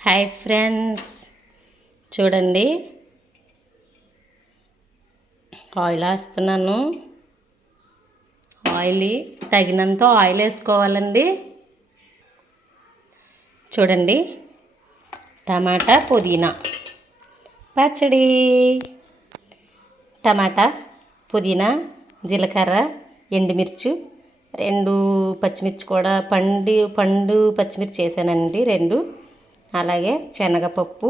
Hi friends. చూడండి. Oil వేస్తున్నాను. Oil తగినంత ఆయిల్ వేసుకోవాలండి. చూడండి. టమాటా పుదీనా. పచ్చడి. టమాటా పుదీనా జీలకర్ర ఎండుమిర్చి. రెండు పచ్చిమిర్చి కూడా పండు పండు పచ్చిమిర్చి వేసానండి. రెండు. అలాగే శనగపప్పు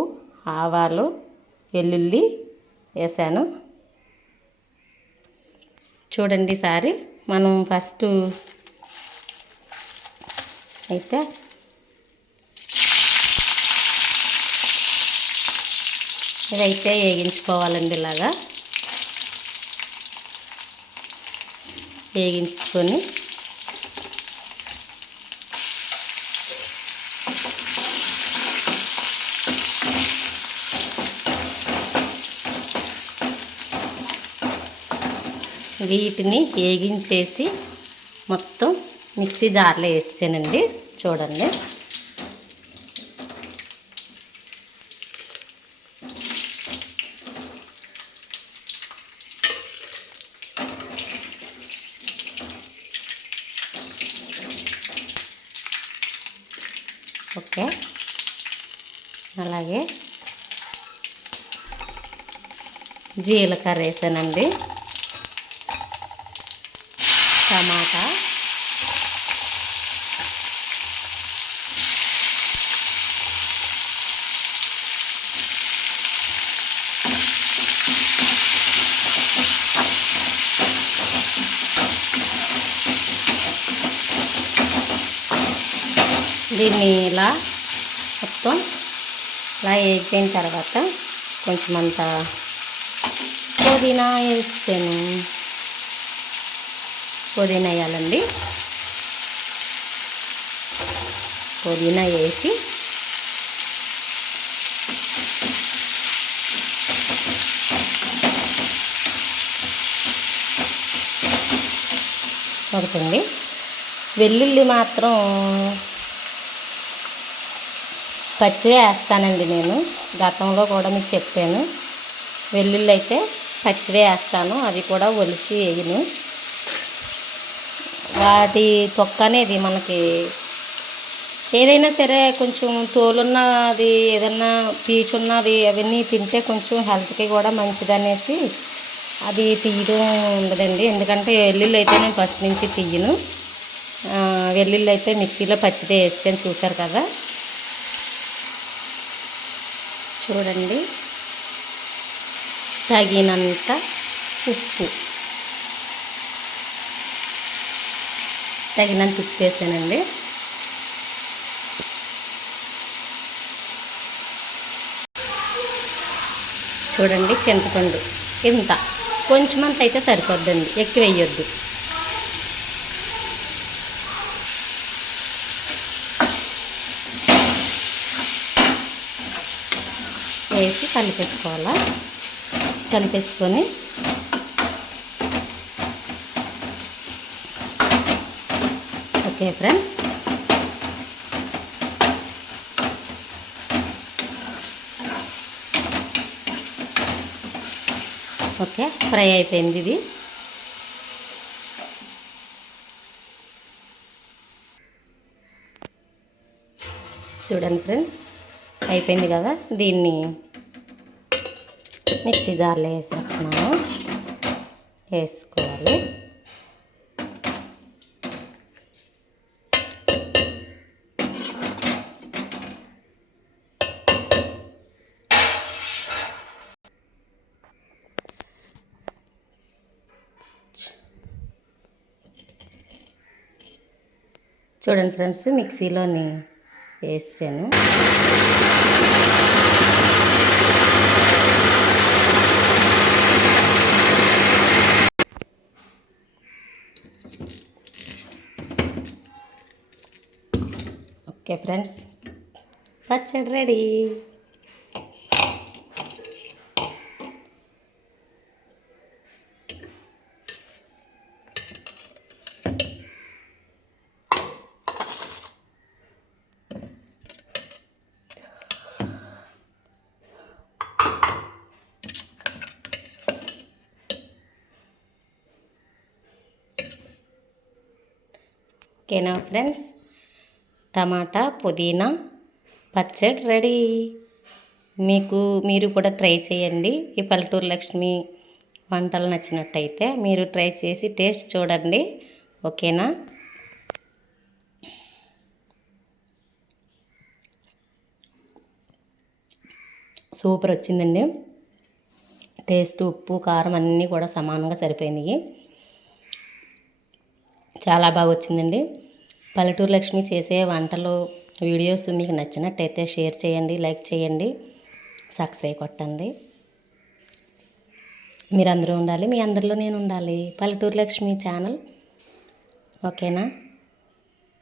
ఆవాలు వెల్లుల్లి వేసాను. చూడండి సారి మనం ఫస్ట్ అయితే ఇదైతే వేగించుకోవాలండి ఇలాగా. వేగించుకొని వీటిని వేగించేసి మొత్తం మిక్సీ జార్లో వేసానండి చూడండి. ఓకే. అలాగే జీలకర్ర వేసానండి టమాటా దీన్ని ఇలా మొత్తం ఇలా వేగిన తర్వాత కొంచెం అంత పుదీనా వేస్తాను. పుదీనా వేయాలండి. పుదీనా వేసి పడుతుంది వెల్లుల్లి మాత్రం పచ్చి వేస్తానండి నేను. గతంలో కూడా మీకు చెప్పాను. వెల్లుల్లి అయితే పచ్చివే వేస్తాను. అవి కూడా ఒలిసి వేయను. వాటి తొక్క అనేది మనకి ఏదైనా సరే కొంచెం తోలున్నది ఏదన్నా పీచున్నది అవన్నీ తింటే కొంచెం హెల్త్కి కూడా మంచిదనేసి అది తీయడం ఉండదండి. ఎందుకంటే వెల్లుల్లి అయితే నేను ఫస్ట్ నుంచి తీయను. వెల్లుల్లి అయితే మిక్సీలో పచ్చిదే వేసాను. చూసారు కదా? చూడండి. తగినంత ఉప్పు. తగినంత ఉప్పు వేసానండి. చూడండి చింతపండు. ఇంత. కొంచెం అంత అయితే సరిపోద్దండి. ఎక్కువ వేయొద్దు. వేసి కలిపేసుకోవాలా? కలిపేసుకొని ఓకే ఫ్రెండ్స్. ఓకే ఫ్రై అయిపోయింది ఇది. చూడండి ఫ్రెండ్స్ అయిపోయింది కదా దీన్ని. మిక్సీ జార్లో వేసేస్తున్నాను. వేసుకోవాలి. చూడండి ఫ్రెండ్స్ మిక్సీలోని వేసాను. Okay, friends, let's ready. Okay now friends, టమాటా పుదీనా పచ్చడి రెడీ. మీకు మీరు కూడా ట్రై చేయండి. ఈ పల్లెటూరు లక్ష్మి వంటలు నచ్చినట్టయితే మీరు ట్రై చేసి టేస్ట్ చూడండి. ఓకేనా? సూపర్ వచ్చిందండి. టేస్ట్ ఉప్పు కారం అన్నీ కూడా సమానంగా సరిపోయినాయి. చాలా బాగా వచ్చిందండి. పల్లెటూరు లక్ష్మి చేసే వంటలు వీడియోస్ మీకు నచ్చినట్టయితే షేర్ చేయండి లైక్ చేయండి సబ్స్క్రైబ్ కొట్టండి. మీరందరూ ఉండాలి మీ అందరిలో నేను ఉండాలి. పల్లెటూరు లక్ష్మి ఛానల్ ఓకేనా?